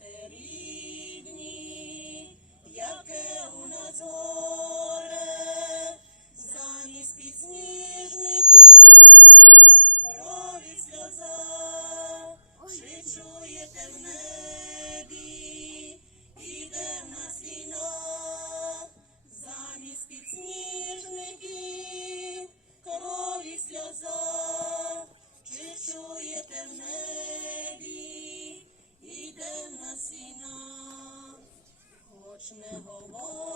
Гляньте, рідні, яке у нас горе, замість підсніжників, крові сльоза, чи чуєте в хоч не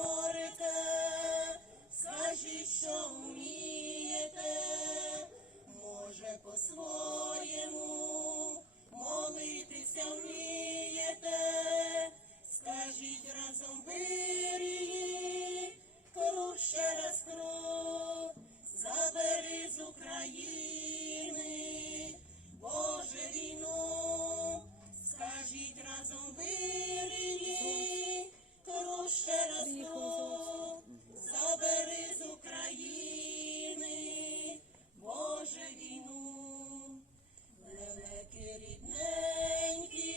лелеки рідненькі,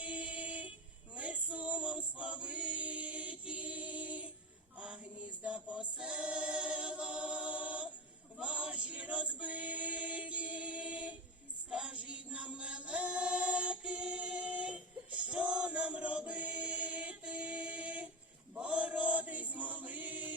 ми сумом сповиті, а гнізда по селах ваші розбиті, скажіть нам лелеки, що нам робити, боротись, молитись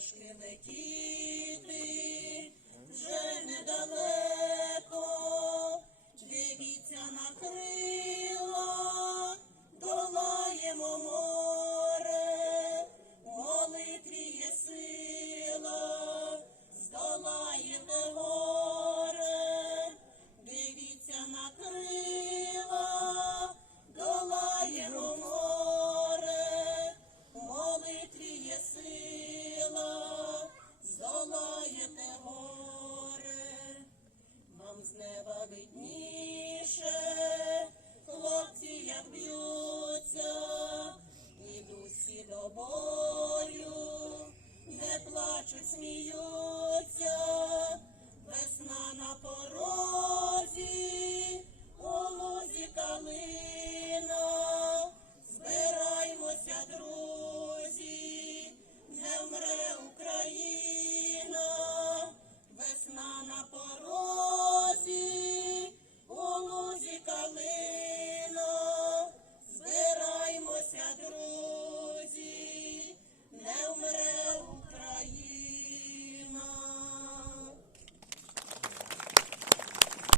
лелеки, не трошки летіти,